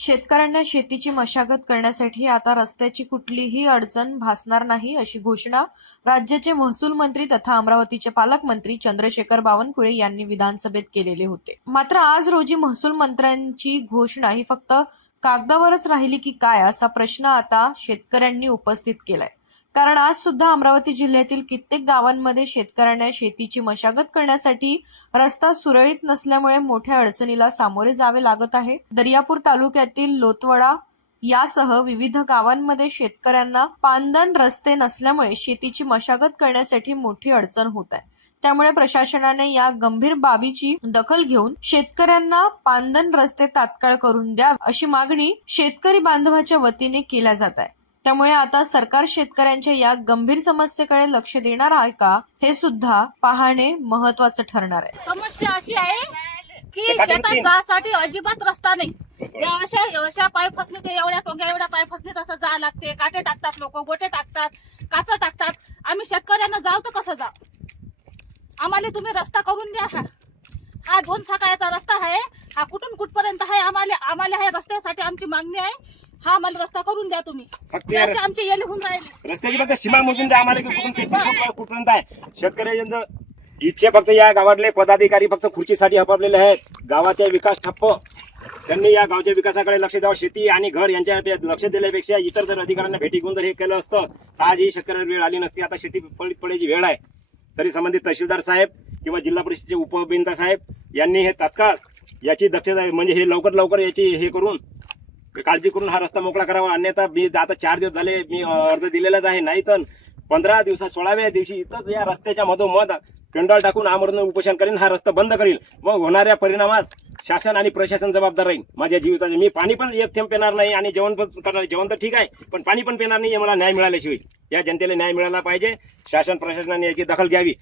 शेतकऱ्यांना शेतीची मशागत करण्यासाठी आता रस्त्याची कुठलीही अडचण भासणार नाही अशी घोषणा राज्याचे महसूल मंत्री तथा अमरावतीचे पालकमंत्री चंद्रशेखर बावनकुळे यांनी विधानसभेत केलेले होते. मात्र आज रोजी महसूल मंत्र्यांची घोषणा ही फक्त कागदावरच राहिली की काय असा प्रश्न आता शेतकऱ्यांनी उपस्थित केलाय. कारण आज सुद्धा अमरावती जिल्ह्यातील कित्येक गावांमध्ये शेतकऱ्यांना शेतीची मशागत करण्यासाठी रस्ता सुरळीत नसल्यामुळे मोठ्या अडचणीला सामोरे जावे लागत आहे. दर्यापूर तालुक्यातील लोतवडा यासह विविध गावांमध्ये शेतकऱ्यांना पांदन रस्ते नसल्यामुळे शेतीची मशागत करण्यासाठी मोठी अडचण होत आहे. त्यामुळे प्रशासनाने या गंभीर बाबीची दखल घेऊन शेतकऱ्यांना पांदन रस्ते तात्काळ करून द्या अशी मागणी शेतकरी बांधवाच्या वतीने केल्या जात आहे. त्यामुळे आता सरकार शेतकऱ्यांच्या या गंभीर समस्येकडे लक्ष देणार आहे का हे सुद्धा पाहणे महत्वाचं ठरणार आहे. समस्या अशी आहे की शेतात जासाठी अजिबात रस्ता नाही. या अशा अशा पाय फसलीत एवढ्या टोंग्या एवढ्या पाय फसलीत असं जा लागते. काटे टाकतात लोक गोटे टाकतात काच टाकतात. आम्ही शेतकऱ्यांना जाऊ तर कसं जा आम्हाला तुम्ही रस्ता करून द्या हा. हा दोन साकाळ्याचा रस्ता आहे. हा कुठून कुठपर्यंत आहे? आम्हाला आम्हाला ह्या रस्त्यासाठी आमची मागणी आहे. हा आम्हाला रस्ता करून द्या तुम्ही. फक्त असे आमचे येले होऊन राहिले. रस्त्याची फक्त सीमा मोजून द्या आम्हाला की कुठून किती फूट कुठपर्यंत आहे. शेतकऱ्यांचं इच्छे फक्त या गावातले पदाधिकारी फक्त खुर्चीसाठी हपापलेले आहेत. गावाचा विकास ठप्प. त्यांनी या गावच्या विकासाकडे लक्ष द्यावं. शेती आणि घर यांच्या लक्ष दिल्यापेक्षा इतर जर अधिकाऱ्यांना भेटी घेऊन जर हे केलं असतं तर आज ही शेतकऱ्याला वेळ आली नसती. आता शेती पडीत पडायची वेळ आहे. तरी संबंधित तहसीलदार साहेब किंवा जिल्हा परिषदेचे उपअभियंता साहेब यांनी हे तात्काळ याची दक्षता म्हणजे हे लवकर लवकर याची हे करून काळजी करून हा रस्ता मोकळा करावा. अन्यथा मी आता चार दिवस झाले मी अर्ज दिलेलाच आहे. नाही तर पंधरा दिवसात सोळाव्या दिवशी इथंच या रस्त्याच्या मधोमध पेंडॉल टाकून आमरण उपोषण करीन हा रस्ता बंद करील मग होणाऱ्या परिणामास शासन आणि प्रशासन जबाबदार राहील माझ्या जीविताचे मी पाणी पण एक थेंब पेणार नाही आणि जेवण पण करणार जेवण तर ठीक आहे पण पाणी पण पेणार नाही मला न्याय मिळाल्याशिवाय. या जनतेला न्याय मिळाला पाहिजे. शासन प्रशासनाने याची दखल घ्यावी.